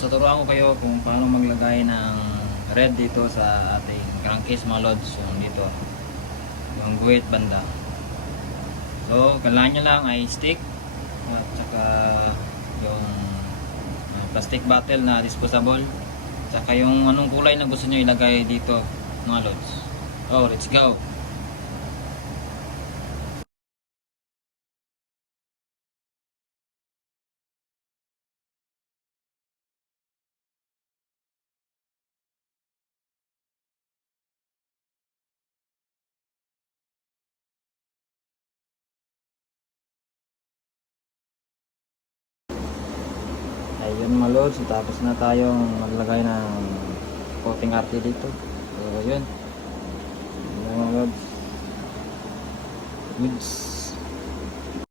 tuturuan ko kayo kung paano maglagay ng red dito sa ating crankcase mga lods. Yung dito. Yung guhit banda. So, kailangan nyo lang ay stick at saka yung uh, plastic bottle na disposable. Saka yung anong kulay na gusto nyo ilagay dito mga lods. Oh, let's go! Ayun mga lods, tapos na tayong maglagay ng coating arte dito. So, yun. Ayun mga lods. Goods.